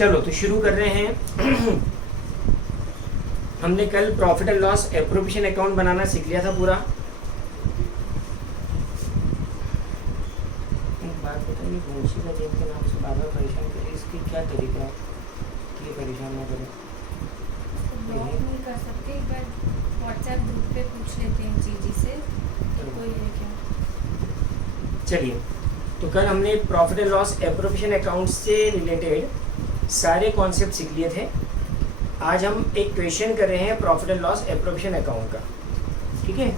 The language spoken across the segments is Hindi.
चलो तो शुरू कर रहे हैं। हमने कल profit and loss appropriation account बनाना सीख लिया था पूरा। एक बात बताइए, मुंशी का जेब के नाम से बार बार परेशान करे, इसकी क्या तरीका है कि ये परेशान ना करे? ब्लॉक नहीं कर सकते, एक बार व्हाट्सएप ग्रुप पे पूछ लेते हैं जीजी से कि कोई है क्या। चलिए, तो कल हमने profit and loss appropriation account से रिलेटेड सारे कॉन्सेप्ट सीख लिए थे। आज हम एक क्वेश्चन कर रहे हैं profit and loss appropriation account का, ठीक है।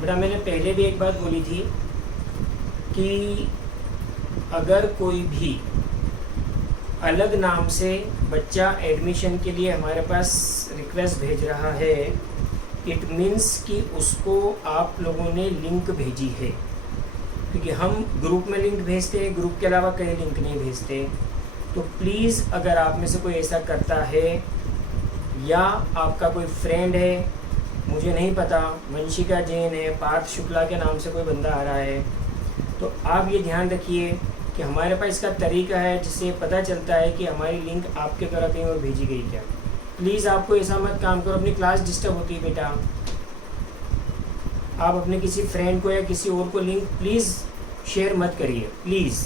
बेटा मैंने पहले भी एक बात बोली थी कि अगर कोई भी अलग नाम से बच्चा एडमिशन के लिए हमारे पास रिक्वेस्ट भेज रहा है, इट मीन्स कि उसको आप लोगों ने लिंक भेजी है, क्योंकि हम ग्रुप में लिंक भेजते हैं, ग्रुप के अलावा कहीं लिंक नहीं भेजते। तो प्लीज़ अगर आप में से कोई ऐसा करता है या आपका कोई फ्रेंड है, मुझे नहीं पता, वंशिका जैन है, पार्थ शुक्ला के नाम से कोई बंदा आ रहा है, तो आप ये ध्यान रखिए कि हमारे पास इसका तरीका है जिससे पता चलता है कि हमारी लिंक आपके द्वारा कहीं और भेजी गई क्या। प्लीज़ आपको ऐसा मत काम करो, अपनी क्लास डिस्टर्ब होती है बेटा। आप अपने किसी फ्रेंड को या किसी और को लिंक प्लीज़ शेयर मत करिए, प्लीज़।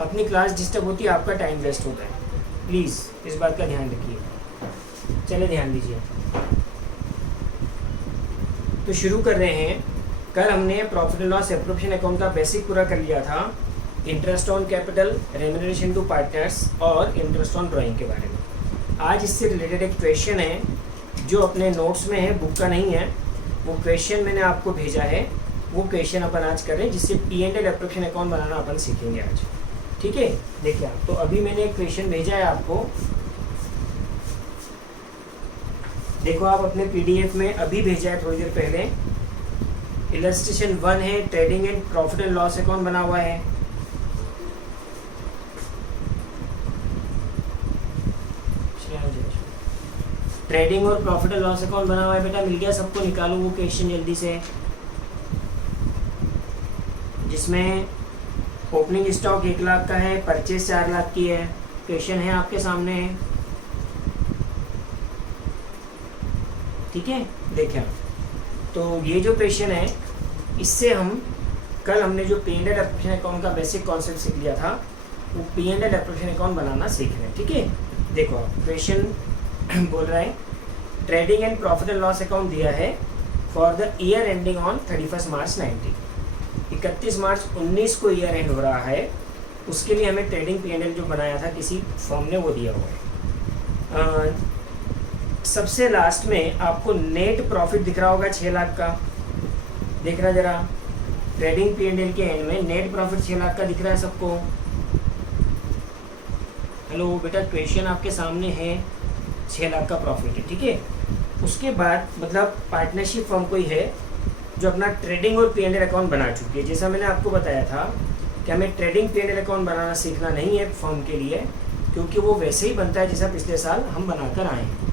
अपनी क्लास डिस्टर्ब होती है, आपका टाइम वेस्ट होता है, प्लीज़ इस बात का ध्यान रखिए। चले ध्यान दीजिए, तो शुरू कर रहे हैं। कल हमने profit and loss appropriation account का बेसिक पूरा कर लिया था, interest on capital, remuneration to partners और इंटरेस्ट ऑन ड्राइंग के बारे में। आज इससे रिलेटेड एक क्वेश्चन है जो अपने नोट्स में है, बुक का नहीं है। वो क्वेश्चन मैंने आपको भेजा है, वो क्वेश्चन अपन आज कर रहे हैं, जिससे P&L एप्रोप्रिएशन अकाउंट बनाना अपन सीखेंगे आज, ठीक है। देखिए, तो अभी मैंने एक क्वेश्चन भेजा है आपको, देखो आप अपने PDF में अभी भेजा है थोड़ी देर पहले। इलस्ट्रेशन 1 है, trading and profit and loss account बना हुआ है। ट्रेडिंग और प्रॉफिट एंड लॉस अकाउंट बना हुआ है बेटा, मिल गया सबको? निकालो वो क्वेश्चन जल्दी से, जिसमें ओपनिंग स्टॉक 1 लाख का है, परचेज 4 लाख की है। क्वेश्चन है आपके सामने, ठीक है। देखिए, तो ये जो क्वेश्चन है, इससे हम कल हमने जो P&L एप्रोप्रिएशन अकाउंट का बेसिक कॉन्सेप्ट सीख लिया था, वो P&L एप्रोप्रिएशन अकाउंट बनाना सीख रहे हैं, ठीक है। देखो क्वेश्चन बोल रहा है, trading and profit and loss account दिया है for the year ending on 31 मार्च 19। 31 मार्च 19 को ईयर एंड हो रहा है, उसके लिए हमें ट्रेडिंग P&L जो बनाया था किसी फर्म ने, वो दिया हुआ है। सबसे लास्ट में आपको नेट प्रॉफिट दिख रहा होगा 6 लाख का, देखना जरा। ट्रेडिंग P&L के एंड में नेट प्रॉफिट 6 लाख का दिख रहा है सबको? हेलो बेटा, क्वेश्चन आपके सामने है, 6 लाख का प्रॉफिट है, ठीक है। उसके बाद मतलब पार्टनरशिप फर्म कोई है जो अपना ट्रेडिंग और P&L अकाउंट बना चुकी है। जैसा मैंने आपको बताया था कि हमें ट्रेडिंग P&L अकाउंट बनाना सीखना नहीं है फर्म के लिए, क्योंकि वो वैसे ही बनता है जैसा पिछले साल हम बनाकर आए हैं,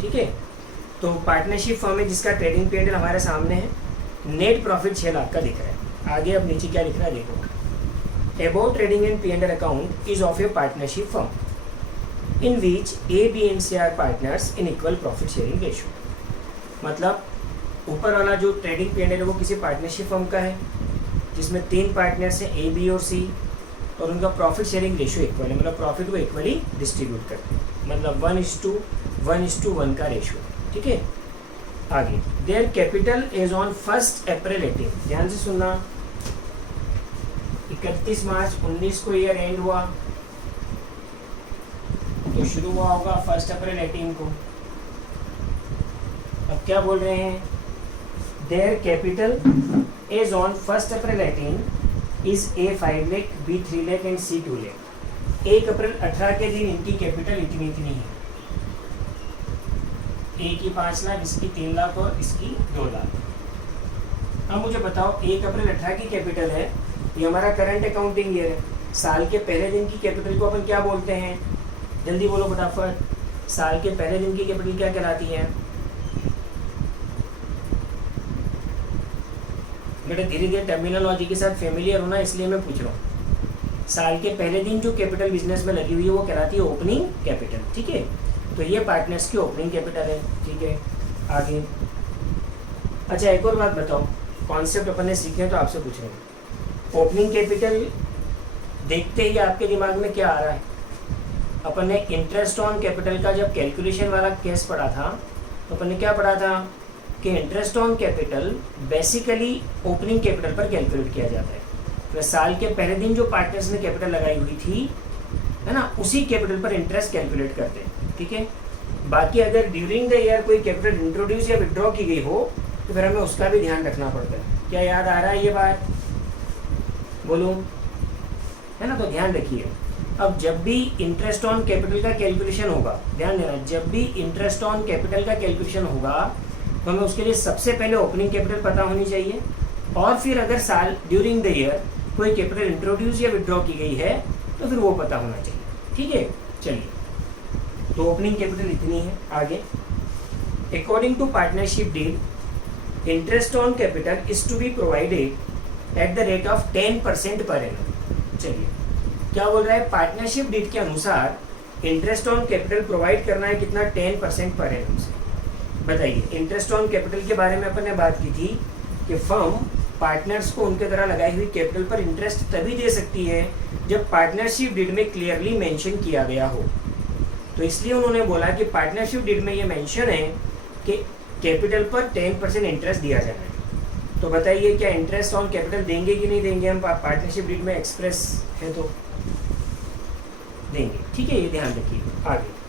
ठीक है। तो पार्टनरशिप फर्म है जिसका ट्रेडिंग P&L हमारे सामने है, नेट प्रॉफिट 6 लाख का दिख रहा है। आगे अब नीचे क्या लिख रहा है देखो, about trading and P&L account is of a partnership firm in which A, B and C are partners in equal profit sharing ratio. मतलब ऊपर वाला जो ट्रेडिंग P&L है वो किसी पार्टनरशिप फर्म का है जिसमें 3 पार्टनर्स हैं, A, B और C, और उनका प्रॉफिट शेयरिंग रेशियो इक्वल है, मतलब प्रॉफिट को इक्वली डिस्ट्रीब्यूट करते हैं, मतलब 1:1 का रेशियो, ठीक है। आगे, देयर कैपिटल इज ऑन 1 अप्रैल 18। ध्यान से सुनना, 31 मार्च 19 को ईयर एंड हुआ, तो शुरू हुआ होगा 1 अप्रैल 18 को। अब क्या बोल रहे हैं, their capital is on 1 April 18 is A 5 lakh, B 3 lakh and C 2 lakh. 1 अप्रैल 18 के दिन इनकी कैपिटल इतनी है, A की 5 लाख, इसकी 3 लाख और इसकी 2 लाख। अब मुझे बताओ, 1 अप्रैल 18 की कैपिटल है, ये हमारा करंट अकाउंटिंग ईयर है। साल के पहले दिन की कैपिटल को अपन क्या बोलते हैं? जल्दी बोलो फटाफट, साल के पहले दिन की कैपिटल क्या कहलाती है? बेटा धीरे धीरे टर्मिनोलॉजी के साथ फेमिलियर होना, इसलिए मैं पूछ रहा हूँ। साल के पहले दिन जो कैपिटल बिजनेस में लगी हुई है वो कहलाती है ओपनिंग कैपिटल, ठीक है। तो ये पार्टनर्स की ओपनिंग कैपिटल है, ठीक है। आगे अच्छा एक और बात बताओ, कॉन्सेप्ट अपन ने सीखे तो आपसे पूछ रहे हैं। ओपनिंग कैपिटल देखते ही आपके दिमाग में क्या आ रहा है? अपन ने इंटरेस्ट ऑन कैपिटल का जब कैलकुलेशन वाला केस पढ़ा था तो अपन ने क्या पढ़ा था कि interest on capital basically opening capital पर कैलकुलेट किया जाता है। तो साल के पहले दिन जो पार्टनर्स ने कैपिटल लगाई हुई थी, है ना, उसी कैपिटल पर इंटरेस्ट कैलकुलेट करते हैं, ठीक है। बाकी अगर ड्यूरिंग द ईयर कोई कैपिटल इंट्रोड्यूस या विड्रॉ की गई हो तो फिर हमें उसका भी ध्यान रखना पड़ता है। क्या याद आ रहा है ये बात? बोलूं, है ना? तो ध्यान रखिए। अब जब भी इंटरेस्ट ऑन कैपिटल का कैलकुलेशन होगा, ध्यान देना, जब भी इंटरेस्ट ऑन कैपिटल का कैलकुलेशन होगा तो हमें उसके लिए सबसे पहले ओपनिंग कैपिटल पता होनी चाहिए, और फिर अगर साल ड्यूरिंग द ईयर कोई कैपिटल इंट्रोड्यूस या विड्रॉ की गई है तो फिर वो पता होना चाहिए, ठीक है। चलिए, तो ओपनिंग कैपिटल इतनी है। आगे, according to partnership deed interest on capital is to be provided at the rate of 10% per annum. चलिए, क्या बोल रहा है? पार्टनरशिप डीड के अनुसार इंटरेस्ट ऑन कैपिटल प्रोवाइड करना है कितना? 10% पर एनम से। बताइए, इंटरेस्ट ऑन कैपिटल के बारे में अपन ने बात की थी कि फर्म पार्टनर्स को उनके द्वारा लगाई हुई कैपिटल पर इंटरेस्ट तभी दे सकती है जब पार्टनरशिप डीड में क्लियरली मेंशन किया गया हो। तो इसलिए उन्होंने बोला कि पार्टनरशिप डीड में ये मेंशन है कि कैपिटल पर 10% इंटरेस्ट दिया जाना है। तो बताइए, क्या इंटरेस्ट ऑन कैपिटल देंगे कि नहीं देंगे? हम पार्टनरशिप डीड में एक्सप्रेस है तो देंगे, ठीक है, ये ध्यान रखिए। आगे,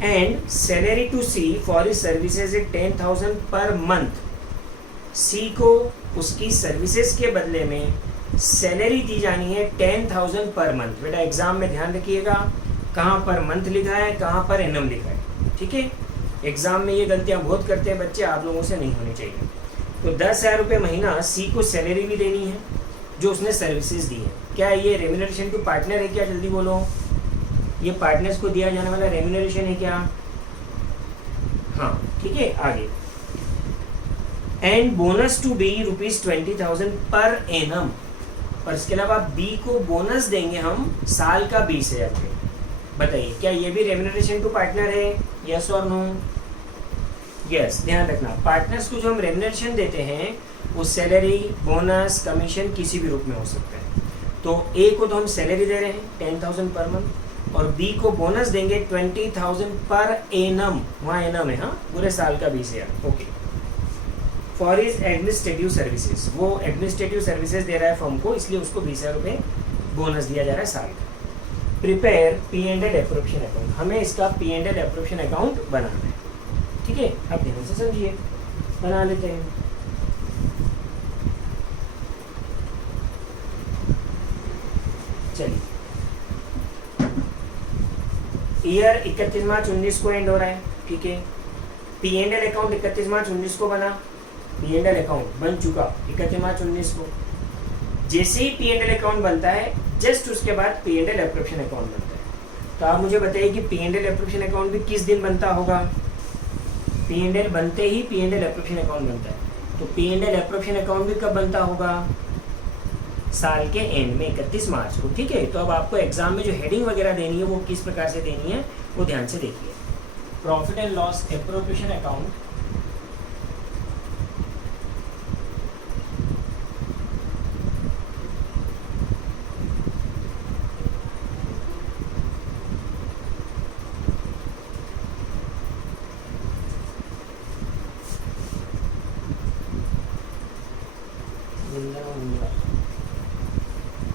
and salary to C for his services is 10,000 per month. सी को उसकी सर्विसेज के बदले में सैलरी दी जानी है 10,000 पर मंथ। बेटा एग्जाम में ध्यान रखिएगा, कहाँ पर मंथ लिखा है, कहाँ पर एनम लिखा है, ठीक है। एग्जाम में ये गलतियां बहुत करते हैं बच्चे, आप लोगों से नहीं होनी चाहिए। तो 10,000 रुपये महीना सी को सैलरी भी देनी है जो उसने सर्विसेज दी है। क्या ये रेम्यूनरेशन टू पार्टनर है क्या? जल्दी बोलो, ये पार्टनर्स को दिया जाने वाला रेम्यूनरेशन है क्या? हाँ, ठीक है। आगे, and bonus to be ₹20,000 per annum. और इसके अलावा बी को बोनस देंगे हम साल का 20,000 रुपये। बताइए, क्या ये भी रेम्यूनरेशन टू पार्टनर है? यस और नो? यस। ध्यान रखना, पार्टनर्स को जो हम रेम्यूनरेशन देते हैं वो सैलरी, बोनस, कमीशन किसी भी रूप में हो सकता है। तो ए को तो हम सैलरी दे रहे हैं 10,000 पर मंथ, और बी को बोनस देंगे 20,000 पर एनम। वहाँ एनम है, हाँ, पूरे साल का 20,000। Okay, for his administrative services, वो एडमिनिस्ट्रेटिव सर्विसेज दे रहा है फर्म को, इसलिए उसको 20,000 रुपये बोनस दिया जा रहा है साल का। प्रिपेयर P&L एप्रोप्रिएशन अकाउंट, हमें इसका P&L एप्रोप्रिएशन अकाउंट बनाना है, ठीक है। अब ध्यान से समझिए, बना लेते हैं। चलिए, ईयर 31 मार्च 19 को एंड हो रहा है, ठीक है। P&L अकाउंट 31 मार्च 19 को बना, P&L अकाउंट बन चुका 31 मार्च 19 को। जैसे ही P&L अकाउंट बनता है, जस्ट उसके बाद P&L एप्रोप्रिएशन अकाउंट बनता है। तो आप मुझे बताइए कि P&L एप्रोप्रिएशन अकाउंट भी किस दिन बनता होगा? P&L बनते ही P&L एप्रोप्रिएशन अकाउंट बनता है। तो P&L एप्रोप्रिएशन अकाउंट भी कब बनता होगा? साल के एंड में 31 मार्च को, ठीक है। तो अब आपको एग्जाम में जो हेडिंग वगैरह देनी है वो किस प्रकार से देनी है वो ध्यान से देखिए। Profit and loss appropriation account,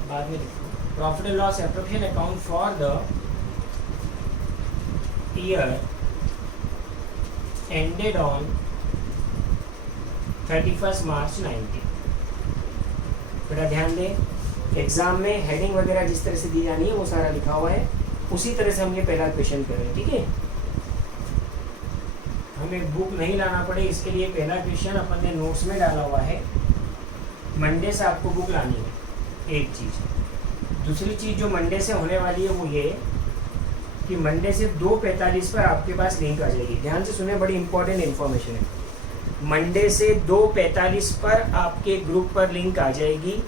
बाद में profit and loss appropriation account for the year ended on 31 मार्च 19। बेटा ध्यान दें, एग्जाम में हेडिंग वगैरह जिस तरह से दी जानी है वो सारा लिखा हुआ है, उसी तरह से हम ये पहला क्वेश्चन करें, ठीक है। हमें बुक नहीं लाना पड़े इसके लिए पहला क्वेश्चन अपन ने नोट्स में डाला हुआ है। मंडे से आपको बुक लानी है, एक चीज़। दूसरी चीज़ जो मंडे से होने वाली है वो ये कि मंडे से 2:45 पर आपके पास लिंक आ जाएगी। ध्यान से सुने, बड़ी इंपॉर्टेंट इन्फॉर्मेशन है। मंडे से 2:45 पर आपके ग्रुप पर लिंक आ जाएगी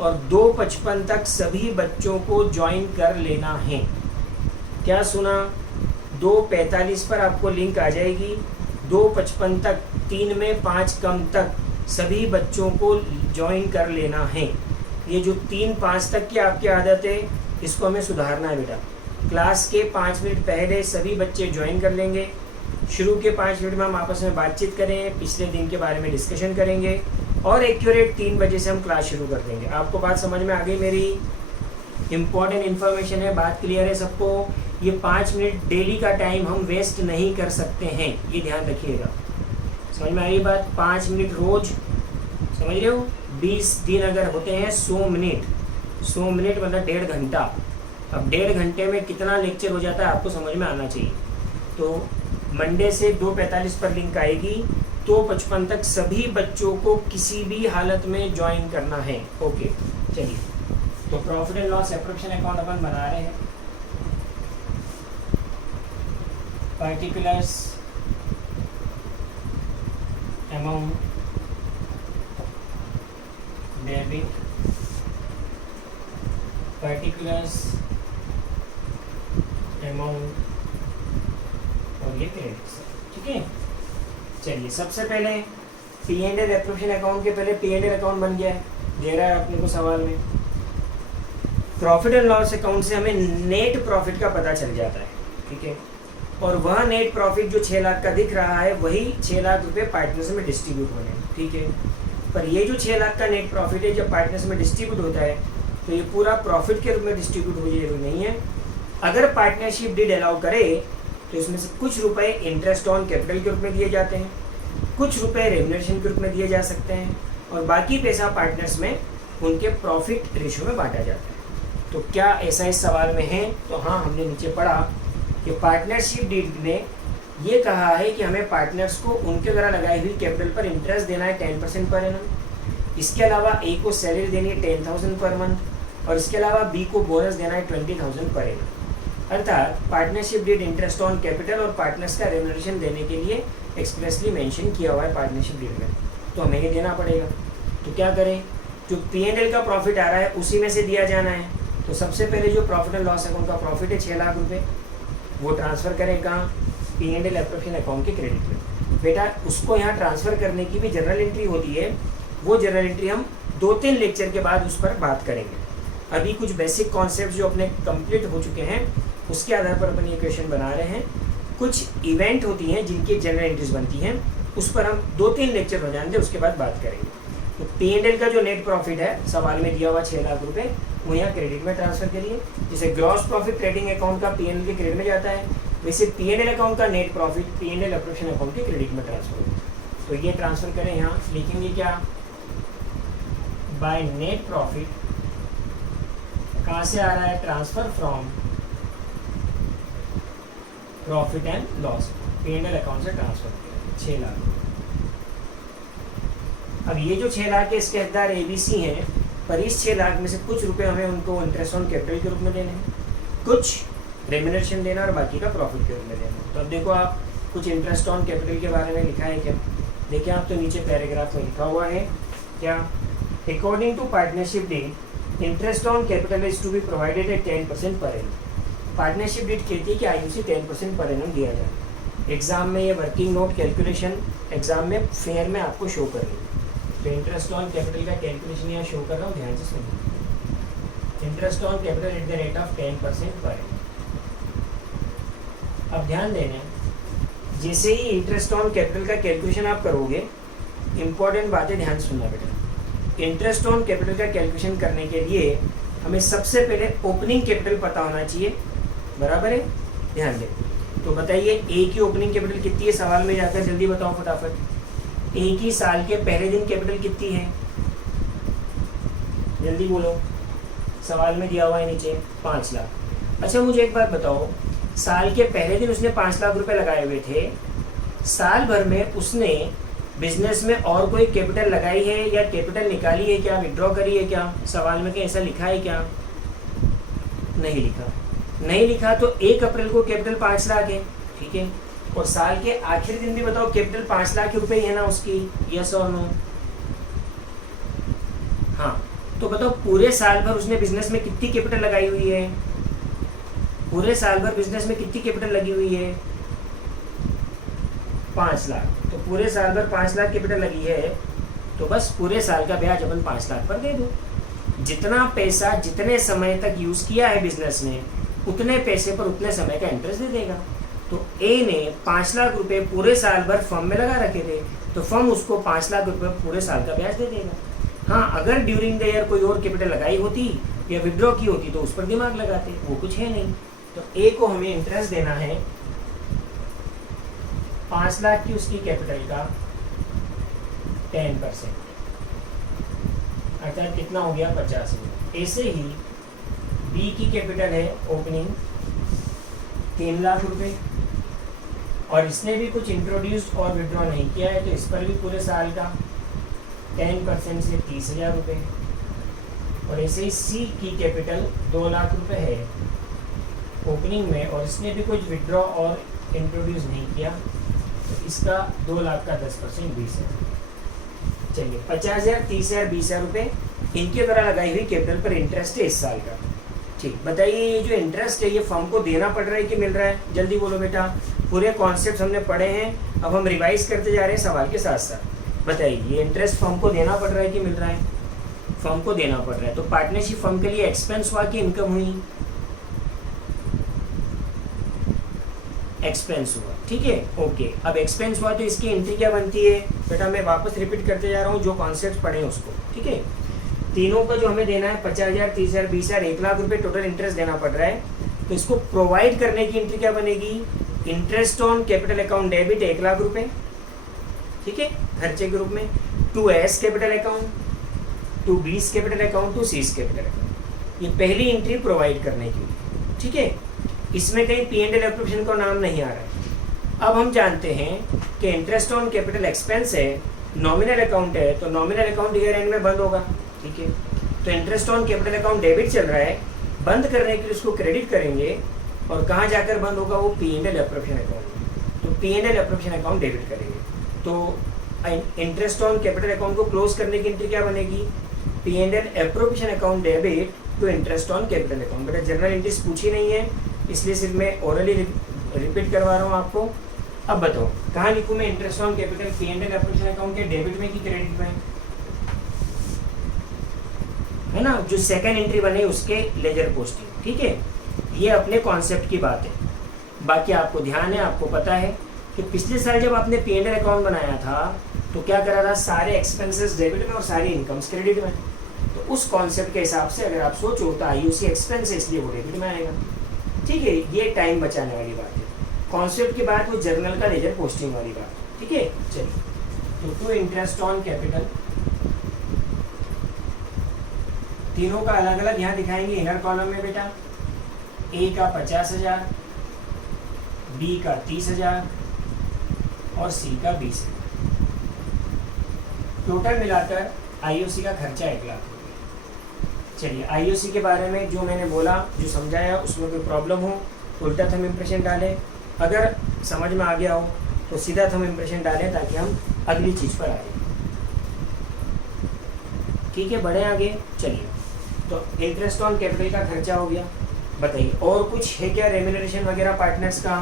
और 2:55 तक सभी बच्चों को ज्वाइन कर लेना है। क्या सुना? 2:45 पर आपको लिंक आ जाएगी, 2:55 तक 3 में 5 कम तक सभी बच्चों को ज्वाइन कर लेना है। ये जो 3-5 तक की आपकी आदत है, इसको हमें सुधारना है बेटा। क्लास के 5 मिनट पहले सभी बच्चे ज्वाइन कर लेंगे। शुरू के 5 मिनट में हम आपस में बातचीत करें, पिछले दिन के बारे में डिस्कशन करेंगे और एक्यूरेट 3 बजे से हम क्लास शुरू कर देंगे। आपको बात समझ में आ गई मेरी? इम्पॉर्टेंट इन्फॉर्मेशन है, बात क्लियर है सबको? ये 5 मिनट डेली का टाइम हम वेस्ट नहीं कर सकते हैं, ये ध्यान रखिएगा। समझ में आ रही बात? 5 मिनट रोज, समझ रहे हो? 20 दिन अगर होते हैं 100 मिनट, 100 मिनट मतलब 1.5 घंटा। अब 1.5 घंटे में कितना लेक्चर हो जाता है आपको समझ में आना चाहिए। तो मंडे से 2:45 पर लिंक आएगी, 2:55 तक सभी बच्चों को किसी भी हालत में ज्वाइन करना है। ओके चलिए, तो profit and loss appropriation account अपन बना रहे हैं। Particulars amount debit, particulars amount और ये क्रेडिट, ठीक है। चलिए सबसे पहले P&L एप्रोप्रिएशन अकाउंट के पहले P&L अकाउंट बन गया है, दे रहा है अपने को सवाल में। प्रॉफिट एंड लॉस अकाउंट से हमें नेट प्रॉफिट का पता चल जाता है, ठीक है। और वह नेट प्रॉफिट जो 6 लाख का दिख रहा है, वही 6 लाख रुपए पार्टनर्स में डिस्ट्रीब्यूट होने हैं, ठीक है। पर ये जो 6 लाख का नेट प्रॉफिट है, जब पार्टनर्स में डिस्ट्रीब्यूट होता है तो ये पूरा प्रॉफिट के रूप में डिस्ट्रीब्यूट हो जरूरी नहीं है। अगर पार्टनरशिप डीड अलाउ करे तो इसमें से कुछ रुपए इंटरेस्ट ऑन कैपिटल के रूप में दिए जाते हैं, कुछ रुपए रेम्युनरेशन के रूप में दिए जा सकते हैं और बाकी पैसा पार्टनर्स में उनके प्रॉफिट रेशियो में बांटा जाता है। तो क्या ऐसा इस सवाल में है? तो हाँ, हमने नीचे पढ़ा कि पार्टनरशिप डीड ने ये कहा है कि हमें पार्टनर्स को उनके द्वारा लगाई हुई कैपिटल पर इंटरेस्ट देना है 10% पर एनम। इसके अलावा ए को सैलरी देनी है 10,000 पर मंथ और इसके अलावा बी को बोनस देना है 20,000 पर एनम। अर्थात partnership deed interest on capital और पार्टनर्स का रेम्युनरेशन देने के लिए एक्सप्रेसली मेंशन किया हुआ है पार्टनरशिप डीड में, तो हमें ये देना पड़ेगा। तो क्या करें? जो P&L का प्रॉफिट आ रहा है उसी में से दिया जाना है। तो सबसे पहले जो प्रॉफिट एंड लॉस अकाउंट का प्रॉफिट है 6 लाख रुपए, वो ट्रांसफ़र करें कहाँ? P&L एप्रोप्रिएशन अकाउंट के क्रेडिट में। बेटा उसको यहाँ ट्रांसफ़र करने की भी जनरल एंट्री होती है, वो जनरल एंट्री हम 2-3 लेक्चर के बाद उस पर बात करेंगे। अभी कुछ बेसिक कॉन्सेप्ट जो अपने कंप्लीट हो चुके हैं उसके आधार पर अपन ये क्वेश्चन बना रहे हैं। कुछ इवेंट होती हैं जिनकी जनरल एंट्रीज बनती हैं, उस पर हम 2-3 लेक्चर हो जाएंगे, उसके बाद बात करेंगे। तो P&L का जो नेट प्रॉफिट है सवाल में दिया हुआ 6 लाख रुपए, वो यहाँ क्रेडिट में ट्रांसफर करिए। जैसे ग्रॉस प्रॉफिट ट्रेडिंग अकाउंट का P&L के क्रेडिट में जाता है, वैसे P&L अकाउंट का net profit P&L appropriation account के क्रेडिट में ट्रांसफर होगा। तो ये ट्रांसफर करें, यहाँ लिखेंगे क्या? बाय नेट प्रॉफिट कहाँ से आ रहा है? Transfer from profit and loss, P&L account से ट्रांसफर किया 6 लाख। अब ये जो 6 लाख के इसके हकदार ABC हैं, पर इस 6 लाख में से कुछ रुपए हमें उनको इंटरेस्ट ऑन कैपिटल के रूप में देने हैं, कुछ रेम्युनरेशन देना और बाकी का प्रॉफिट के रूप में देना। तो अब देखो आप, कुछ इंटरेस्ट ऑन कैपिटल के बारे में लिखा है क्या? देखिए आप, तो नीचे पैराग्राफ में लिखा हुआ है क्या? According to partnership deed interest on capital is to be provided at 10% per annum. Partnership deed कहती है कि IUC 10% पर एनम दिया जाए। एग्जाम में ये वर्किंग नोट कैलकुलेशन एग्जाम में फेयर में आपको शो करेंगे। तो इंटरेस्ट ऑन कैपिटल का कैलकुलेशन यहाँ शो कर रहा हूँ, ध्यान से सुनिए। Interest on capital eight the rate of 10% per annum. अब ध्यान देना, जैसे ही इंटरेस्ट ऑन कैपिटल का कैलकुलेशन आप करोगे, इंपॉर्टेंट बातें ध्यान सुनना बेटा। इंटरेस्ट ऑन कैपिटल का कैलकुलेशन करने के लिए हमें सबसे पहले ओपनिंग कैपिटल पता होना चाहिए, बराबर है? ध्यान दें। तो बताइए ए की ओपनिंग कैपिटल कितनी है? सवाल में जाकर जल्दी बताओ फटाफट। ए की साल के पहले दिन कैपिटल कितनी है? जल्दी बोलो, सवाल में दिया हुआ है नीचे 5 लाख। अच्छा मुझे एक बात बताओ, साल के पहले दिन उसने 5 लाख रुपए लगाए हुए थे, साल भर में उसने बिजनेस में और कोई कैपिटल लगाई है या कैपिटल निकाली है क्या, विड्रॉ करी है क्या? सवाल में क्या ऐसा लिखा है क्या? नहीं लिखा। नहीं लिखा तो 1 अप्रैल को कैपिटल 5 लाख है, ठीक है। और साल के आखिरी दिन भी बताओ कैपिटल 5 लाख रुपए ही है ना उसकी, यस और नो? हाँ, तो बताओ पूरे साल भर उसने बिजनेस में कितनी कैपिटल लगाई हुई है? पूरे साल भर बिजनेस में कितनी कैपिटल लगी हुई है? 5 लाख। तो पूरे साल भर 5 लाख कैपिटल लगी है, तो बस पूरे साल का ब्याज अपन 5 लाख पर दे दो। जितना पैसा जितने समय तक यूज किया है बिजनेस में, उतने पैसे पर उतने समय का इंटरेस्ट दे देगा। तो ए ने 5 लाख रुपए पूरे साल भर फर्म में लगा रखे थे, तो फर्म उसको 5 लाख रुपए पूरे साल का ब्याज दे देगा। हाँ, अगर ड्यूरिंग द ईयर कोई और कैपिटल लगाई होती या विड्रॉ की होती तो उस पर दिमाग लगाते, वो कुछ है नहीं। तो ए को हमें इंटरेस्ट देना है 5 लाख की उसकी कैपिटल का 10%, अर्थात कितना हो गया? 50,000। ऐसे ही बी की कैपिटल है ओपनिंग 3 लाख रुपए, और इसने भी कुछ इंट्रोड्यूस और विड्रॉ नहीं किया है, तो इस पर भी पूरे साल का 10% से 30,000 रुपये। और ऐसे ही सी की कैपिटल 2 लाख रुपए है ओपनिंग में, और इसने भी कुछ विड्रॉ और इंट्रोड्यूस नहीं किया, तो इसका 2 लाख का 10% 20,000। चलिए 50,000, 30,000, 20,000 रुपये इनके द्वारा लगाई हुई कैपिटल पर इंटरेस्ट है इस साल का। ठीक, बताइए ये जो इंटरेस्ट है ये फर्म को देना पड़ रहा है कि मिल रहा है? जल्दी बोलो बेटा। पूरे कॉन्सेप्ट हमने पढ़े हैं, अब हम रिवाइज करते जा रहे हैं सवाल के साथ साथ। बताइए ये इंटरेस्ट फर्म को देना पड़ रहा है कि मिल रहा है? फर्म को देना पड़ रहा है। तो पार्टनरशिप फर्म के लिए एक्सपेंस हुआ कि इनकम हुई? एक्सपेंस हुआ, ठीक है, ओके। अब एक्सपेंस हुआ तो इसकी एंट्री क्या बनती है बेटा? मैं वापस रिपीट करते जा रहा हूँ जो कॉन्सेप्ट पढ़े हैं उसको, ठीक है। तीनों का जो हमें देना है 50,000, 30,000, 20,000, 1 लाख रुपए टोटल इंटरेस्ट देना पड़ रहा है, तो इसको प्रोवाइड करने की एंट्री क्या बनेगी? Interest on capital account debit 1 lakh रुपए, ठीक है, खर्चे के रूप में, to A's capital account, to B's capital account, to C's capital account. ये पहली एंट्री प्रोवाइड करने की, ठीक है। इसमें कहीं P&L एप्रोप्रिएशन का नाम नहीं आ रहा है। अब हम जानते हैं कि इंटरेस्ट ऑन कैपिटल एक्सपेंस है, नॉमिनल अकाउंट है, तो नॉमिनल अकाउंट ईयर एंड में बंद होगा, ठीक है। तो interest on capital account debit चल रहा है, बंद करने के लिए उसको क्रेडिट करेंगे, और कहाँ जाकर बंद होगा? वो P&L एप्रोप्रिएशन अकाउंट। तो P&L एप्रोप्रिएशन अकाउंट डेबिट करेंगे, तो इंटरेस्ट ऑन कैपिटल अकाउंट को क्लोज करने की एंट्री क्या बनेगी? P&L appropriation account debit to interest on capital account. बेटा जनरल एंट्रीज पूछी नहीं है, इसलिए सिर्फ मैं ओरली रिपीट करवा रहा हूँ आपको। अब बताओ कहाँ लिखूँ मैं interest on capital? P&L appropriation account के डेबिट में कि क्रेडिट में? है ना, जो सेकंड एंट्री बने उसके लेजर पोस्टिंग, ठीक है। ये अपने कॉन्सेप्ट की बात है। बाकी आपको ध्यान है, आपको पता है कि पिछले साल जब आपने P&L अकाउंट बनाया था तो क्या करा था? सारे एक्सपेंसेस डेबिट में और सारी इनकम्स क्रेडिट में। तो उस कॉन्सेप्ट के हिसाब से अगर आप सोचो तो IUC एक्सपेंस है इसलिए वो डेबिट में आएगा, ठीक है। ये टाइम बचाने वाली बात है। कॉन्सेप्ट के बाद वो जर्नल का लेजर पोस्टिंग वाली बात, ठीक है। चलिए, तो टू इंटरेस्ट ऑन कैपिटल, तीनों का अलग अलग यहाँ दिखाएंगे इनर कॉलम में बेटा। ए का 50,000, बी का 30,000 और सी का 20,000। टोटल मिलाकर IOC का खर्चा 1 लाख रुपये। चलिए IOC के बारे में जो मैंने बोला, जो समझाया, उसमें कोई प्रॉब्लम हो तो उल्टा थंब इम्प्रेशन डालें, अगर समझ में आ गया हो तो सीधा थंब इम्प्रेशन डालें ताकि हम अगली चीज़ पर आए, ठीक है। बढ़े आगे। चलिए, तो इंटरेस्ट ऑन कैपिटल का खर्चा हो गया। बताइए और कुछ है क्या रेम्यूनरेशन वगैरह पार्टनर्स का?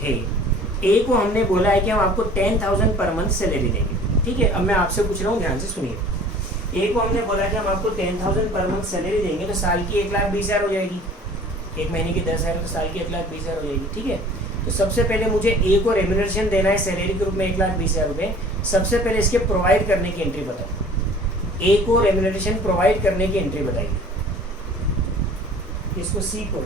है। ए को हमने बोला है कि हम आपको 10,000 पर मंथ सैलरी देंगे, ठीक है। अब मैं आपसे पूछ रहा हूँ, ध्यान से सुनिए। ए को हमने बोला कि हम आपको 10,000 पर मंथ सैलरी देंगे, तो साल की 1,20,000 हो जाएगी। एक महीने की 10,000 तो साल की 1,20,000 हो जाएगी, ठीक है। तो सबसे पहले मुझे ए को रेम्यूनरेशन देना है सैलरी के रूप में 1,20,000 रुपये। सबसे पहले इसके प्रोवाइड करने की एंट्री बताओ। ए को रेम्यूनरेशन प्रोवाइड करने की एंट्री बताइए। इसको सी को,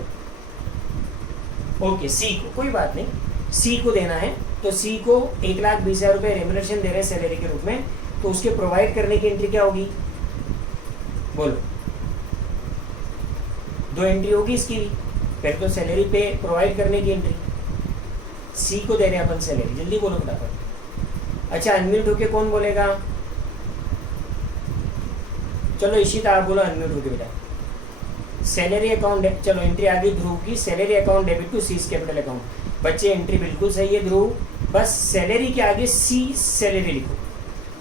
ओके सी को, कोई बात नहीं, सी को देना है। तो सी को 1,20,000 रुपये रेम्यूनरेशन दे रहे हैं सैलरी के रूप में, तो उसके प्रोवाइड करने की एंट्री क्या होगी? बोलो। 2 एंट्री होगी इसकी। पहले तो सैलरी पे प्रोवाइड करने की एंट्री, सी को दे रहे हैं अपन सैलरी। जल्दी बोलो फटाफट। अच्छा अनम्यूट होके कौन बोलेगा? चलो इशिता आप बोलो अनम्यूट होके बेटा। सैलरी अकाउंट, चलो एंट्री आ गई ध्रुव की, salary account debit to C's capital account. बच्चे एंट्री बिल्कुल सही है ध्रुव, बस सैलरी के आगे सी सैलरी लिखो,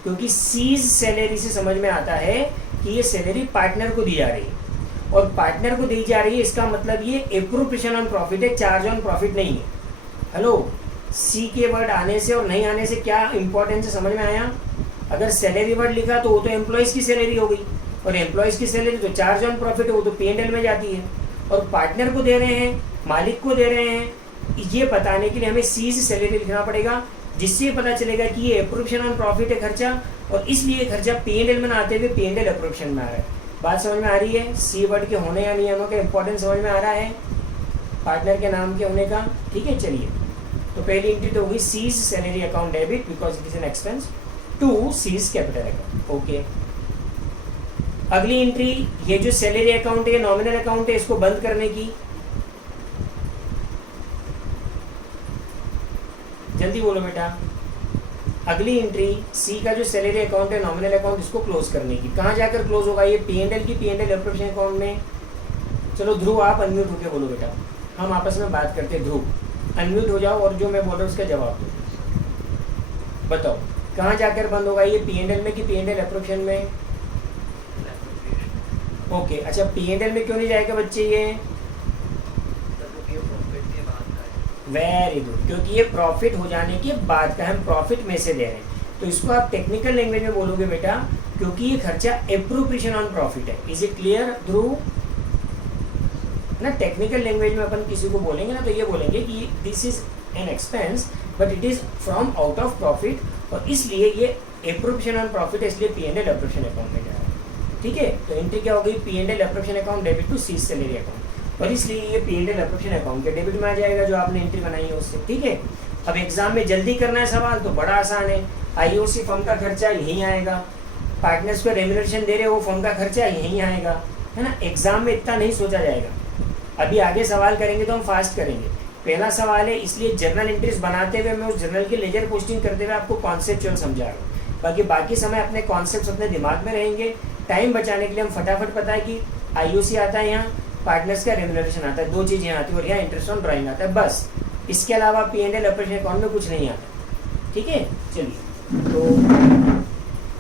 क्योंकि सीज सैलरी से समझ में आता है कि ये सैलरी पार्टनर को दी जा रही है, और पार्टनर को दी जा रही है इसका मतलब ये एप्रोप्रिएशन ऑन प्रॉफिट है, चार्ज ऑन प्रॉफिट नहीं है। हेलो, सी के वर्ड आने से और नहीं आने से क्या इंपॉर्टेंस है समझ में आया? अगर सैलरी वर्ड लिखा तो वो तो एम्प्लॉयज़ की सैलरी हो गई, और एम्प्लॉयज़ की सैलरी तो चार्ज ऑन प्रॉफिट है, वो तो P&L में जाती है, और पार्टनर को दे रहे हैं, मालिक को दे रहे हैं, ये बताने के लिए हमें सी से सैलरी लिखना पड़ेगा, जिससे पता चलेगा कि ये एप्रोप्रिएशन ऑन प्रॉफिट है खर्चा, और इसलिए खर्चा P&L में ना आते हुए P&L एप्रोप्रिएशन में आ रहा है। बात समझ में आ रही है? सी वर्ड के होने या नहीं होने का इंपॉर्टेंस समझ में आ रहा है, पार्टनर के नाम के होने का। ठीक है, चलिए, तो पहली एंट्री तो होगी C's salary account debit because it is an expense to C's capital account. Okay, अगली एंट्री, ये जो सैलरी अकाउंट है, नॉमिनल अकाउंट है, इसको बंद करने की, जल्दी बोलो बेटा। अगली एंट्री सी का जो सैलरी अकाउंट है, नॉमिनल अकाउंट, इसको क्लोज करने की। कहाँ जाकर क्लोज होगा ये? P&L की P&L एप्रोप्रिएशन अकाउंट में। चलो ध्रुव आप अनम्यूट होकर बोलो बेटा, हम आपस में बात करते हैं। ध्रुव अनम्यूट हो जाओ और जो मैं बोल रहा हूँ उसका जवाब दो। बताओ कहाँ जाकर बंद होगा ये? P&L में कि P&L एप्रोप्रिएशन में? ओके, अच्छा P&L में क्यों नहीं जाएगा बच्चे ये? वेरी गुड, क्योंकि ये प्रॉफिट हो जाने के बाद का, हम प्रॉफिट में से दे रहे हैं, तो इसको आप टेक्निकल लैंग्वेज में बोलोगे बेटा, क्योंकि ये खर्चा एप्रोप्रिएशन ऑन प्रॉफिट है। इज इट क्लियर ध्रुव? ना टेक्निकल लैंग्वेज में अपन किसी को बोलेंगे ना तो ये बोलेंगे कि this is an expense but it is from out of profit, और इसलिए ये एप्रोप्रिएशन ऑन प्रॉफिट है, इसलिए P&L एप्रोप्रिएशन अकाउंट में जा रहा है। ठीक है, तो एंट्री क्या हो गई? P&L appropriation account debit to C's salary account, और इसलिए ये P&L एप्रोप्रिएशन अकाउंट के डेबिट में आ जाएगा जो आपने एंट्री बनाई है उससे। ठीक है, अब एग्जाम में जल्दी करना है सवाल तो बड़ा आसान है, IOC फर्म का खर्चा यहीं आएगा, पार्टनर्स को रेम्यूनरेशन दे रहे हो फर्म का खर्चा यहीं आएगा, है ना। एग्जाम में इतना नहीं सोचा जाएगा, अभी आगे सवाल करेंगे तो हम फास्ट करेंगे। पहला सवाल है, इसलिए जर्नल एंट्रीज बनाते हुए मैं उस जर्नल की लेजर पोस्टिंग करते हुए आपको कॉन्सेप्चुअल समझा रहा हूँ, बाकी समय अपने कॉन्सेप्ट्स अपने दिमाग में रहेंगे। टाइम बचाने के लिए हम फटाफट, पता है कि IOC आता है यहाँ, पार्टनर्स का रेम्यूनरेशन आता है, दो चीज़ें आती है, और यहाँ इंटरेस्ट ऑन ड्राइंग आता है, बस। इसके अलावा P&L ऑपरेशन अकाउंट में कुछ नहीं आता। ठीक है, चलिए, तो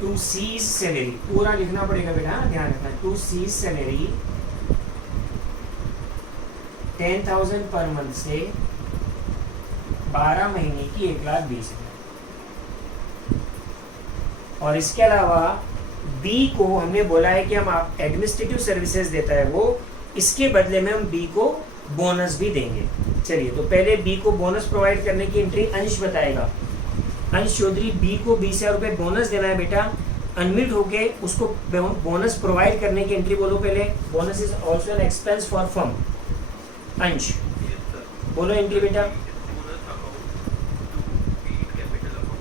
टू सीज सैलरी पूरा लिखना पड़ेगा बेटा, ध्यान रखना। To C's salary 10,000 per month से 12 महीने की 1,20,000, और इसके अलावा बी को हमने बोला है कि हम आप एडमिनिस्ट्रेटिव सर्विसेज देता है वो, इसके बदले में हम बी को बोनस भी देंगे। चलिए, तो पहले बी को बोनस प्रोवाइड करने की एंट्री अंश बताएगा। अंश चौधरी, बी को 20,000 रुपये बोनस देना है बेटा, अनम्यूट होके उसको बोनस प्रोवाइड करने की एंट्री बोलो पहले। Bonus is also an expense for firm. Ansh बोलो एंट्री बेटा।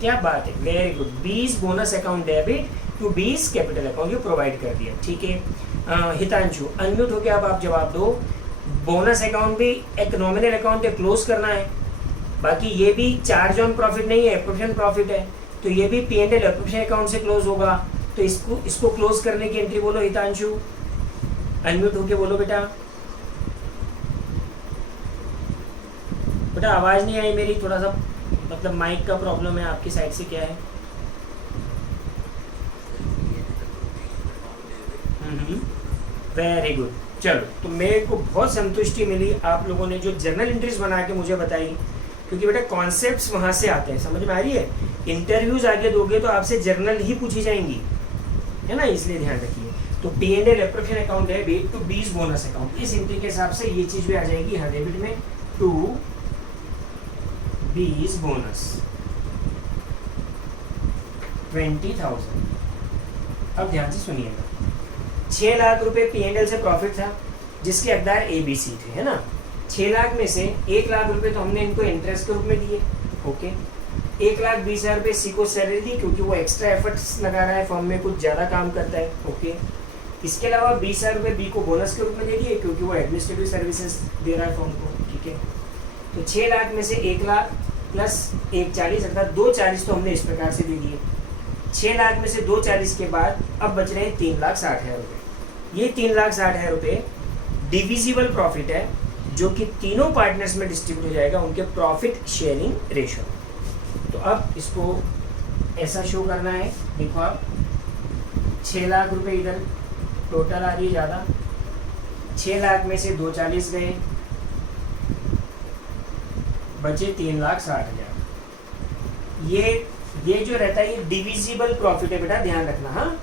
क्या बात है, very good. 20 bonus account debit to 20 capital account, ये प्रोवाइड कर दिया। ठीक है, हितांशु अनम्यूट होके अब आप जवाब दो। बोनस अकाउंट भी एक नॉमिनल अकाउंट है, क्लोज करना है, बाकी ये भी चार्ज ऑन प्रॉफिट नहीं है, एप्रोप्रिएशन प्रॉफिट है, तो ये भी P&L एप्रोप्रिएशन अकाउंट से क्लोज होगा, तो इसको क्लोज करने की एंट्री बोलो हितांशु। अनम्यूट होके बोलो बेटा। बेटा आवाज़ नहीं आई मेरी, थोड़ा सा मतलब माइक का प्रॉब्लम है आपकी साइड से, क्या है? Very good. चलो, तो मेरे को बहुत संतुष्टि मिली आप लोगों ने जो जर्नल एंट्रीज बना के मुझे बताई, क्योंकि बेटा कॉन्सेप्ट्स वहाँ से आते हैं, समझ में आ रही है। इंटरव्यूज आगे दोगे तो आपसे जर्नल ही पूछी जाएंगी, है ना, इसलिए ध्यान रखिए। तो P&L एप्रोप्रिएशन अकाउंट है डेबिट टू 20 बोनस अकाउंट, इस एंट्री के हिसाब से ये चीज़ भी आ जाएगी यहाँ डेबिट में, टू 20 बोनस 20,000। अब ध्यान से सुनिएगा, 6 लाख रुपए P&L से प्रॉफिट था जिसके हकदार ABC थे, है ना। 6 लाख में से 1 लाख रुपए तो हमने इनको इंटरेस्ट के रूप में दिए, ओके। 1,20,000 रुपये सी को सैलरी दी क्योंकि वो एक्स्ट्रा एफर्ट्स लगा रहा है फर्म में, कुछ ज़्यादा काम करता है, ओके। इसके अलावा 20,000 रुपये बी को बोनस के रूप में दे दिए क्योंकि वो एडमिनिस्ट्रेटिव सर्विसेज दे रहा है फर्म को, ठीक है। तो 6 लाख में से 1 लाख प्लस 1,40,000 अर्थात 2,40,000 तो हमने इस प्रकार से दे दिए। 6 लाख में से 2,40,000 के बाद अब बच रहे हैं 3,60,000 रुपये। ये 3,60,000 रुपये डिविजिबल प्रॉफिट है जो कि तीनों पार्टनर्स में डिस्ट्रीब्यूट हो जाएगा उनके प्रॉफिट शेयरिंग रेशो। तो अब इसको ऐसा शो करना है, देखो आप 6 लाख रुपए इधर टोटल आ रही है ज़्यादा, 6 लाख में से 240 गए, बचे 3,60,000। ये जो रहता है ये डिविजिबल प्रॉफिट है बेटा, ध्यान रखना। हाँ,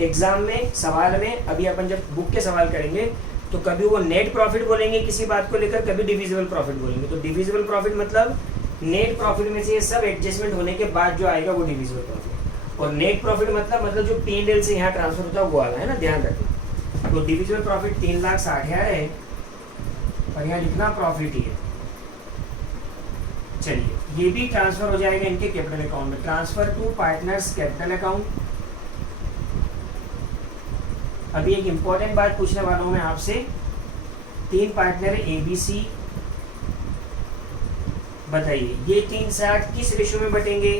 एग्जाम में सवाल में अभी अपन जब बुक के सवाल करेंगे तो कभी वो नेट प्रॉफिट बोलेंगे किसी बात को लेकर, कभी डिविजिबल प्रॉफिट बोलेंगे। तो डिविजिबल प्रॉफिट मतलब नेट प्रॉफिट में से ये सब एडजस्टमेंट होने के बाद जो आएगा वो डिविजिबल प्रॉफिट, और नेट प्रॉफिट मतलब जो P&L से यहाँ ट्रांसफर होता है वो आएगा, है ना, ध्यान रखना। तो डिविजिबल प्रॉफिट 3,60,000 है और यहाँ लिखना प्रॉफिट ही है। चलिए ये भी ट्रांसफर हो जाएगा इनके कैपिटल अकाउंट में, transfer to partners capital account. अभी एक इंपॉर्टेंट बात पूछने वाला हूं मैं आपसे, 3 पार्टनर ABC, बताइए ये 360 किस रेशो में बटेंगे,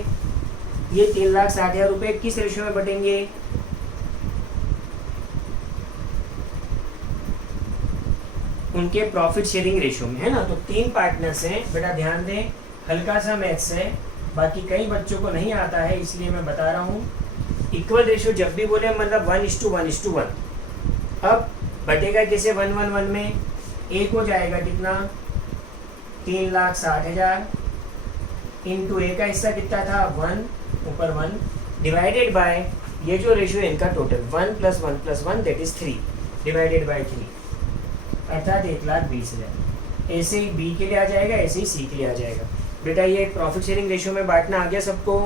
ये 3,60,000 रुपए किस रेशो में बटेंगे? उनके प्रॉफिट शेयरिंग रेशो में, है ना। तो 3 पार्टनर्स हैं बेटा, ध्यान दें, हल्का सा मैथ्स है, बाकी कई बच्चों को नहीं आता है इसलिए मैं बता रहा हूँ। इक्वल रेशो जब भी बोले मतलब 1:1:1। अब बटेगा कैसे 1:1:1 में, एक हो जाएगा कितना 3,60,000 इंटू ए का हिस्सा कितना था 1 ऊपर 1 डिवाइडेड बाय ये जो रेशो है इनका total 1 + 1 + 1 that is 3 divided by 3 अर्थात 1,20,000। ऐसे ही बी के लिए आ जाएगा, ऐसे ही सी के लिए आ जाएगा। बेटा ये प्रॉफिट शेयरिंग रेशो में बांटना आ गया सबको?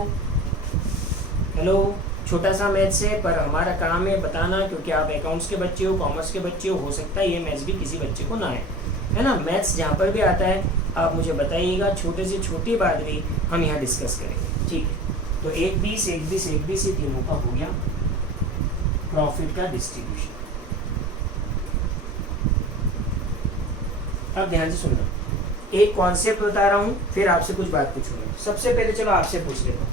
हेलो, छोटा सा मैथ्स है पर हमारा काम है बताना, क्योंकि आप अकाउंट्स के बच्चे हो, कॉमर्स के बच्चे हो सकता है ये मैथ्स भी किसी बच्चे को ना आए, है ना। मैथ्स जहाँ पर भी आता है आप मुझे बताइएगा, छोटे से छोटी बात भी हम यहाँ डिस्कस करेंगे, ठीक है। तो 1:20 ये तीनों का हो गया प्रॉफिट का डिस्ट्रीब्यूशन। अब ध्यान से सुनना, एक कॉन्सेप्ट बता रहा हूँ फिर आपसे कुछ बात पूछूंगा। सबसे पहले चलो आपसे पूछ लेता हूँ,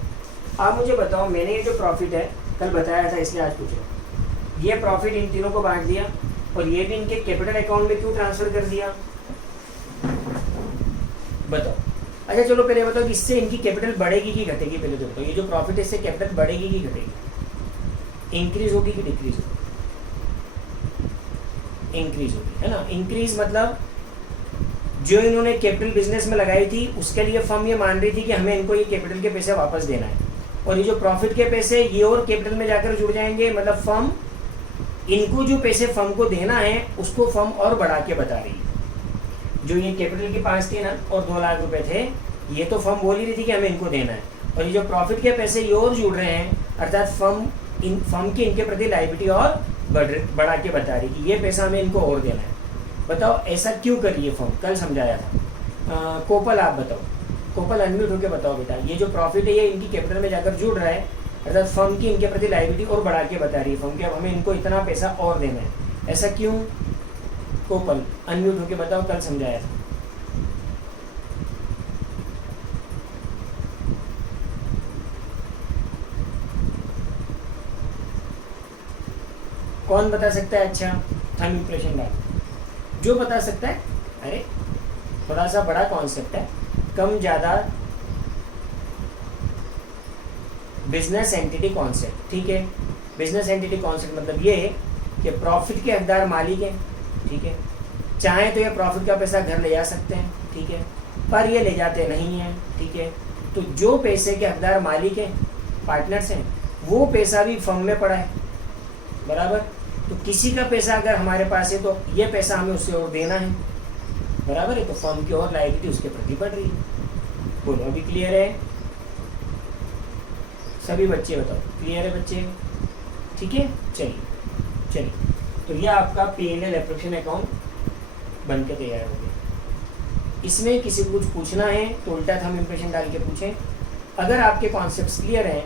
आप मुझे बताओ, मैंने ये जो प्रॉफिट है कल बताया था इसलिए आज पूछ रहा हूँ, ये प्रॉफिट इन तीनों को बांट दिया और ये भी इनके कैपिटल अकाउंट में क्यों ट्रांसफर कर दिया, बताओ। अच्छा चलो पहले बताओ कि इससे इनकी कैपिटल बढ़ेगी कि घटेगी, पहले तो बताओ। ये जो प्रॉफिट है इससे कैपिटल बढ़ेगी कि घटेगी, इंक्रीज होगी कि डिक्रीज होगी? इंक्रीज होगी, है ना। इंक्रीज मतलब जो इन्होंने कैपिटल बिजनेस में लगाई थी उसके लिए फर्म ये मान रही थी कि हमें इनको ये कैपिटल के पैसे वापस देना है, और ये जो प्रॉफिट के पैसे ये और कैपिटल में जाकर जुड़ जाएंगे, मतलब फर्म इनको जो पैसे फर्म को देना है उसको फर्म और बढ़ा के बता रही है। जो ये कैपिटल के पास थे ना और 2 लाख रुपए थे, ये तो फर्म बोल ही रही थी कि हमें इनको देना है, और ये जो प्रॉफिट के पैसे ये और जुड़ रहे हैं, अर्थात फर्म की इनके प्रति लायबिलिटी और बढ़ा के बता रही कि ये पैसा हमें इनको और देना है। बताओ ऐसा क्यों करिए फर्म, कल समझाया था। कोपल आप बताओ, कोपल अनम्यूट होकर बताओ बेटा, ये जो प्रॉफिट है ये इनकी कैपिटल में जाकर जुड़ रहा है, अर्थात फर्म की इनके प्रति लायबिलिटी और बढ़ा के बता रही है फर्म कि अब हमें इनको इतना पैसा और देना है, ऐसा क्यों? कोपल अनम्यूट होकर बताओ, कल समझाया था। कौन बता सकता है? अच्छा थंब इंप्रेशन डाल, जो बता सकता है। अरे थोड़ा सा बड़ा कॉन्सेप्ट है, कम ज़्यादा बिजनेस एंटिटी कॉन्सेप्ट, ठीक है। बिजनेस एंटिटी कॉन्सेप्ट मतलब ये कि प्रॉफिट के हकदार मालिक हैं, ठीक है। चाहे तो ये प्रॉफिट का पैसा घर ले जा सकते हैं, ठीक है, पर ये ले जाते नहीं हैं, ठीक है। तो जो पैसे के हकदार मालिक हैं, पार्टनर्स हैं, वो पैसा भी फर्म में पड़ा है, बराबर। तो किसी का पैसा अगर हमारे पास है तो ये पैसा हमें उससे और देना है, बराबर है। तो फर्म की और लायबिलिटी उसके प्रति बढ़ रही है। बोलो अभी क्लियर है? सभी बच्चे बताओ क्लियर है बच्चे? ठीक है, चलिए। तो ये आपका P&L एप्रोप्रिएशन अकाउंट बन के तैयार हो गया। इसमें किसी को कुछ पूछना है तो उल्टा थंब इंप्रेशन डाल के पूछें। अगर आपके कॉन्सेप्ट्स क्लियर हैं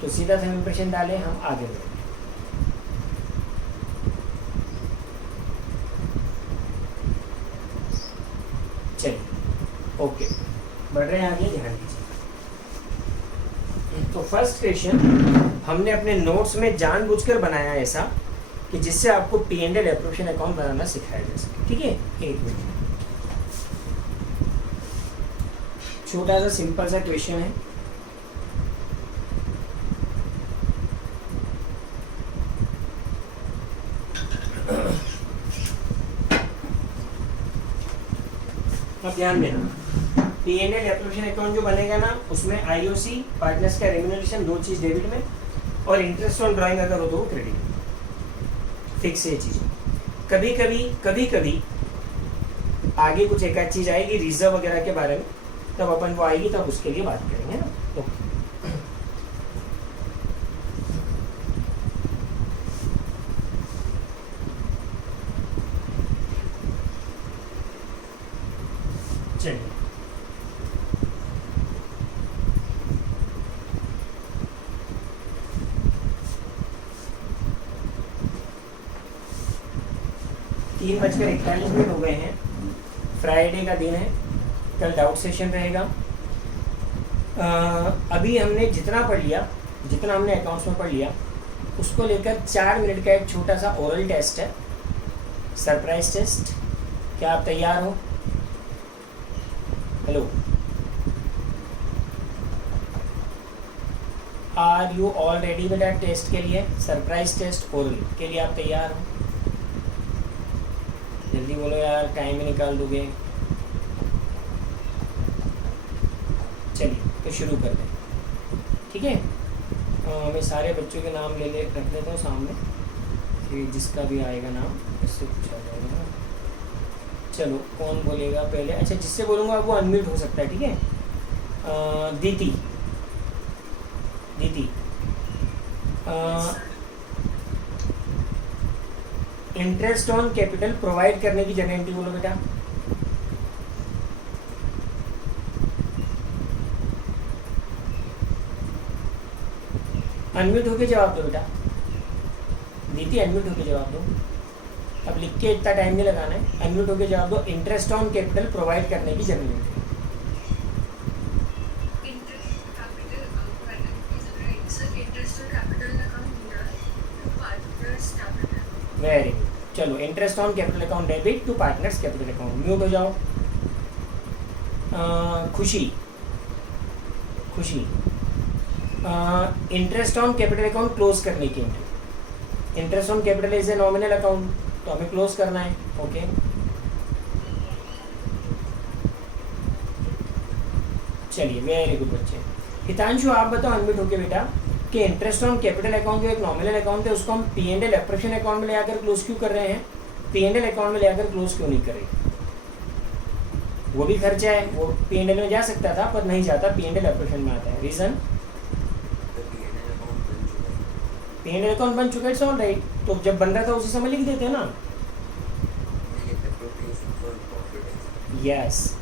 तो सीधा थंब इंप्रेशन डालें, हम आगे बढ़ें। चलिए ओके, बढ़ रहे हैं आगे, ध्यान दीजिए। तो फर्स्ट क्वेश्चन हमने अपने नोट्स में जानबूझकर बनाया ऐसा कि जिससे आपको P&L एप्रोप्रिएशन अकाउंट बनाना सिखाया जा सके। ठीक है, एक मिनट, छोटा सा सिंपल सा क्वेश्चन है। अब ध्यान देना, P&L एप्रोप्रिएशन अकाउंट जो बनेगा ना, उसमें IOC पार्टनर्स का रेम्यूनरेशन, दो चीज डेबिट में, और इंटरेस्ट ऑन ड्राइंग अगर हो तो वो क्रेडिट में। फिक्स है चीज। कभी कभी आगे कुछ एक आध चीज आएगी रिजर्व वगैरह के बारे में, तब अपन वो आएगी तब उसके लिए बात करेंगे ना। तो चलिए, तीन बजकर 41 मिनट हो गए हैं। फ्राइडे का दिन है, कल डाउट सेशन रहेगा। अभी हमने जितना पढ़ लिया, जितना हमने अकाउंट्स में पढ़ लिया, उसको लेकर 4 मिनट का एक छोटा सा ओरल टेस्ट है, सरप्राइज टेस्ट। क्या आप तैयार हो? Hello, are you all ready बेटा टेस्ट के लिए? सरप्राइज टेस्ट ओरल के लिए आप तैयार हो? जल्दी बोलो यार, टाइम ही निकाल दोगे। चलिए तो शुरू कर दें, ठीक है। मैं सारे बच्चों के नाम रख लेता हूँ सामने, कि जिसका भी आएगा नाम उससे पूछा जाएगा ना। चलो कौन बोलेगा पहले? अच्छा, जिससे बोलूँगा वो अनम्यूट हो सकता है, ठीक है। दीदी, इंटरेस्ट ऑन कैपिटल प्रोवाइड करने की जर्नल एंट्री बोलो बेटा। अनम्यूट होके जवाब दो बेटा, दीदी अनम्यूट होके जवाब दो। अब लिख के इतना टाइम नहीं लगाना है, अनम्यूट होके जवाब दो। इंटरेस्ट ऑन कैपिटल प्रोवाइड करने की जर्नल एंट्री। वेरी गुड, चलो interest on capital account debit to partners capital account. Mute हो जाओ। Khushi, interest on capital account close करने की entry. Interest on capital is a nominal account, तो हमें क्लोज करना है। ओके, चलिए वेरी गुड बच्चे। हितांशु आप बताओ अनम्यूट होके बेटा, कि इंटरेस्ट ऑन कैपिटल अकाउंट जो एक नॉमिनल अकाउंट है, उसको हम P&L एप्रोप्रिएशन अकाउंट में ले आकर क्लोज क्यों कर रहे हैं? P&L अकाउंट में ले आकर क्लोज क्यों नहीं कर रहे? वो भी खर्चा है, वो P&L में जा सकता था पर नहीं जाता, P&L एप्रोप्रिएशन में आता है। रीजन, P&L अकाउंट बन चुका है, इट्स ऑल राइट। तो जब बन रहा था उसी समय लिख देते हैं ना। यस,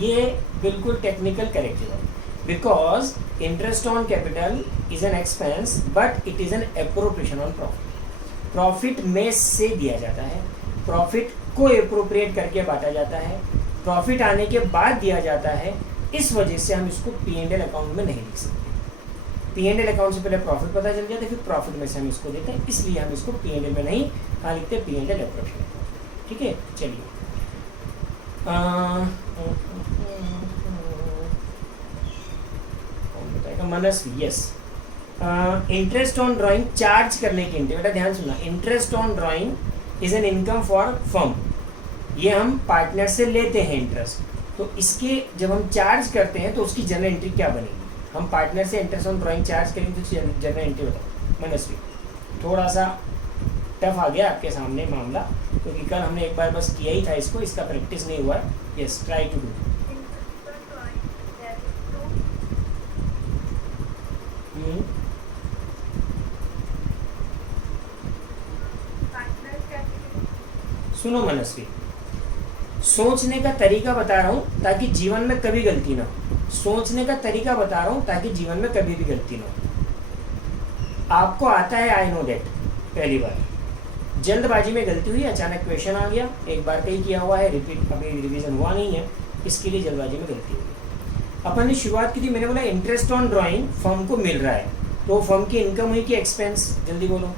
ये बिल्कुल टेक्निकल करेक्ट है, because interest on capital is an expense but it is N appropriation on profit. Profit में से दिया जाता है, प्रॉफिट को एप्रोप्रिएट करके बांटा जाता है, प्रॉफिट आने के बाद दिया जाता है। इस वजह से हम इसको P&L अकाउंट में नहीं लिख सकते। P&L अकाउंट से पहले प्रॉफिट पता चल जाता है, फिर प्रॉफिट में से हम इसको देते हैं, इसलिए हम इसको P&L में नहीं हाँ लिखते, P&L एप्रोप्रिएशन। ठीक है, चलिए Manasvi, yes. Interest on drawing charge करने की एंट्री। बेटा ध्यान सुनना, interest on drawing is an income for firm. ये हम पार्टनर से लेते हैं इंटरेस्ट, तो इसके जब हम चार्ज करते हैं तो उसकी जर्नल एंट्री क्या बनेगी? हम पार्टनर से इंटरेस्ट ऑन ड्राइंग चार्ज करेंगे तो जर्नल एंट्री बताओ मनस्वी। थोड़ा सा टफ आ गया आपके सामने मामला, क्योंकि कल हमने एक बार बस किया ही था इसको, इसका प्रैक्टिस नहीं हुआ है। Yes, try to do. सुनो मनस्वी, सोचने का तरीका बता रहा हूँ ताकि जीवन में कभी गलती ना हो। सोचने का तरीका बता रहा हूँ ताकि जीवन में कभी भी गलती ना हो। आपको आता है, आई नो दैट, पहली बार जल्दबाजी में गलती हुई, अचानक क्वेश्चन आ गया, एक बार कहीं किया हुआ है, रिपीट अभी रिवीजन हुआ नहीं है, इसके लिए जल्दबाजी में गलती हुई। अपन ने शुरुआत की थी, मैंने बोला इंटरेस्ट ऑन ड्राइंग फर्म को मिल रहा है, तो फर्म की इनकम हुई कि एक्सपेंस? जल्दी बोलो।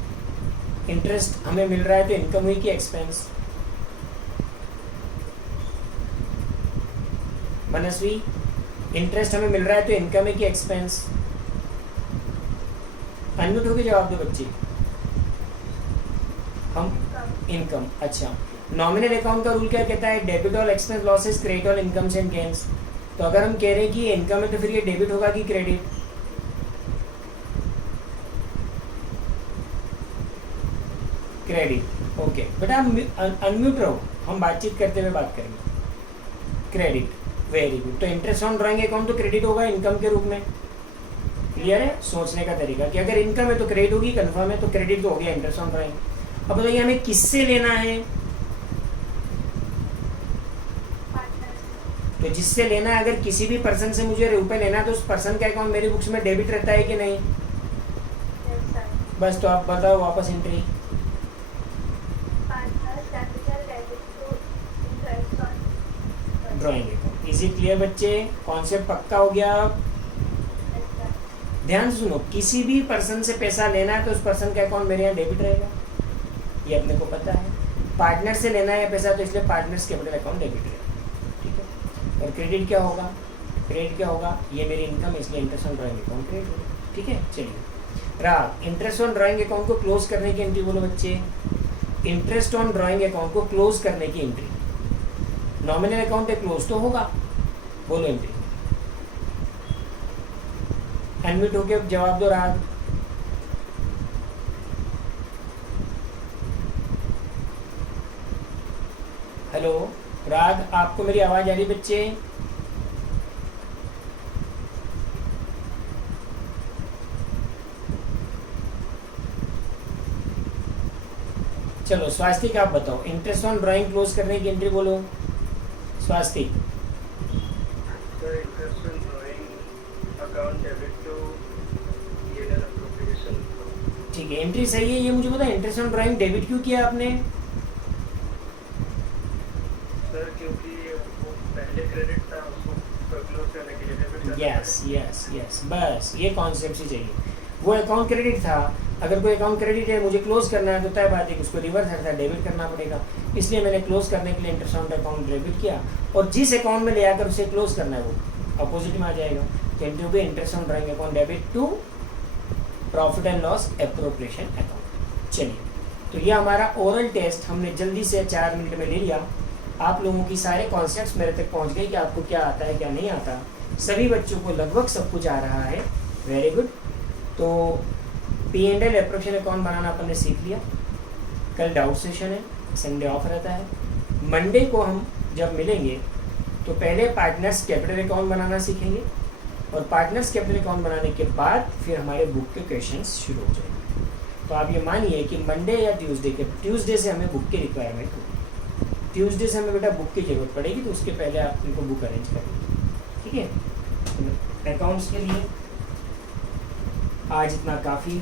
इंटरेस्ट हमें मिल रहा है तो इनकम हुई कि एक्सपेंस? मनस्वी, इंटरेस्ट हमें मिल रहा है तो इनकम है कि एक्सपेंस? अनम्यूट होके जवाब दो बच्चे। हम इनकम। अच्छा, नॉमिनल अकाउंट का रूल क्या कहता है? Debit all expense losses, credit all incomes and gains. तो अगर हम कह रहे हैं कि ये इनकम है तो फिर ये डेबिट होगा कि क्रेडिट? क्रेडिट। ओके बेटा, अनम्यूट रहो, हम बातचीत करते हुए बात करेंगे। Credit, very good. तो इंटरेस्ट ऑन ड्राइंग अकाउंट तो क्रेडिट होगा इनकम के रूप में। क्लियर है सोचने का तरीका कि अगर इनकम है तो क्रेडिट होगी, कन्फर्म है तो क्रेडिट तो हो गया इंटरेस्ट ऑन ड्राइंग। अब बताइए हमें किससे लेना है? तो जिससे लेना है, अगर किसी भी पर्सन से मुझे रुपए लेना है तो उस पर्सन का अकाउंट मेरी बुक्स में डेबिट रहता है कि नहीं? बस तो आप बताओ वापस entry. Drawing account. Is it clear बच्चे? कॉन्सेप्ट पक्का हो गया? ध्यान से सुनो, किसी भी पर्सन से पैसा लेना है तो उस पर्सन का अकाउंट मेरे यहाँ डेबिट रहेगा, ये अपने को पता है। पार्टनर से लेना है पैसा तो इसलिए पार्टनर्स कैपिटल अकाउंट डेबिट रहेगा, ठीक है। और क्रेडिट क्या होगा? क्रेडिट क्या होगा? ये मेरी इनकम, इसलिए interest on drawing account credit होगा, ठीक है। चलिए राग, इंटरेस्ट ऑन ड्राइंग अकाउंट को क्लोज करने की एंट्री बोलो बच्चे। इंटरेस्ट ऑन ड्राइंग अकाउंट को क्लोज करने की एंट्री। नॉमिनल अकाउंट है, क्लोज तो होगा, बोलो एंट्री। अनम्यूट होके जवाब दो राग। हेलो राग, आपको मेरी आवाज आ रही बच्चे? चलो स्वास्तिक आप बताओ, इंटरेस्ट ऑन ड्राइंग क्लोज करने की एंट्री बोलो स्वास्तिक। ठीक है, एंट्री सही है। ये मुझे पता है, इंटरेस्ट ऑन ड्राइंग डेबिट क्यों किया आपने? सर क्योंकि वो पहले क्रेडिट था, उसको क्लोज करने के लिए डेबिट करना यस यस यस, बस ये कॉन्सेप्ट ही चाहिए। वो अकाउंट क्रेडिट था, अगर कोई अकाउंट क्रेडिट है मुझे क्लोज करना है तो तय बात है कि उसको रिवर्स हटता डेबिट करना पड़ेगा, इसलिए मैंने क्लोज करने के लिए इंटरेस्ट ऑन अकाउंट डेबिट किया। और जिस अकाउंट में ले आकर उसे क्लोज करना है वो अपोजिट में आ जाएगा। तो एंट्री होगी interest on drawing account debit to profit and loss appropriation account. चलिए, तो ये हमारा ओरल टेस्ट हमने जल्दी से 4 मिनट में ले लिया। आप लोगों की सारे कॉन्सेप्ट्स मेरे तक पहुंच गए कि आपको क्या आता है क्या नहीं आता। सभी बच्चों को लगभग सब कुछ आ रहा है, वेरी गुड। तो P&L एप्रोप्रिएशन अकाउंट बनाना अपन ने सीख लिया। कल डाउट सेशन है, संडे ऑफ रहता है। मंडे को हम जब मिलेंगे तो पहले पार्टनर्स कैपिटल अकाउंट बनाना सीखेंगे, और पार्टनर्स कैपिटल अकाउंट बनाने के बाद फिर हमारे बुक के क्वेश्चंस शुरू हो जाएंगे। तो आप ये मानिए कि मंडे या ट्यूसडे से हमें बुक की रिक्वायरमेंट होगी। ट्यूसडे से हमें बेटा बुक की ज़रूरत पड़ेगी, तो उसके पहले आप इनको बुक अरेंज करेंगे, ठीक है। अकाउंट्स के लिए आज इतना काफ़ी।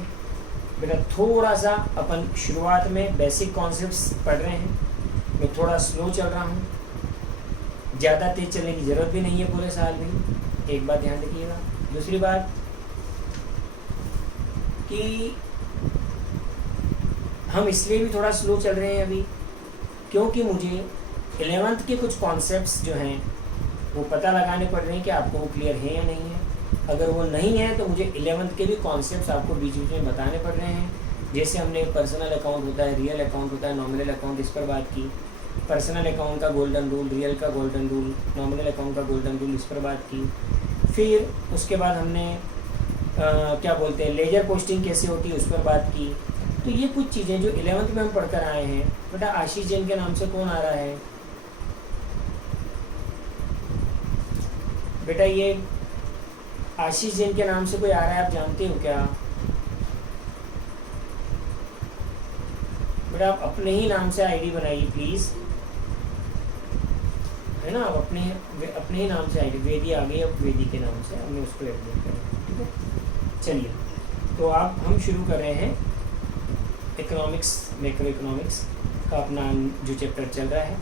बेटा थोड़ा सा अपन शुरुआत में बेसिक कॉन्सेप्ट्स पढ़ रहे हैं, मैं थोड़ा स्लो चल रहा हूँ, ज़्यादा तेज़ चलने की ज़रूरत भी नहीं है पूरे साल में, एक बात ध्यान रखिएगा। दूसरी बात कि हम इसलिए भी थोड़ा स्लो चल रहे हैं अभी क्योंकि मुझे 11th के कुछ कॉन्सेप्ट्स जो हैं वो पता लगाने पड़ रहे हैं कि आपको वो क्लियर है या नहीं है। अगर वो नहीं है तो मुझे 11th के भी कॉन्सेप्ट्स आपको बीच बीच में बताने पड़ रहे हैं। जैसे हमने पर्सनल अकाउंट होता है, रियल अकाउंट होता है, नॉमिनल अकाउंट, इस पर बात की। पर्सनल अकाउंट का गोल्डन रूल, रियल का गोल्डन रूल, नॉमिनल अकाउंट का गोल्डन रूल, इस पर बात की। फिर उसके बाद हमने क्या बोलते हैं लेजर पोस्टिंग कैसे होती है उस पर बात की। तो ये कुछ चीज़ें जो 11th में हम पढ़कर आए हैं। बेटा आशीष जैन के नाम से कौन आ रहा है? बेटा ये आशीष जैन के नाम से कोई आ रहा है, आप जानते हो क्या? बेटा आप अपने ही नाम से आईडी बनाइए प्लीज़, है ना। आप अपने ही नाम से आईडी, वेदी आ गई, अब वेदी के नाम से हमने उसको एडमिट करें, ठीक है। चलिए, तो आप हम शुरू कर रहे हैं इकोनॉमिक्स, मैक्रो इकोनॉमिक्स का अपना जो चैप्टर चल रहा है,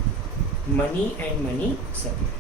मनी एंड मनी सप्लाई।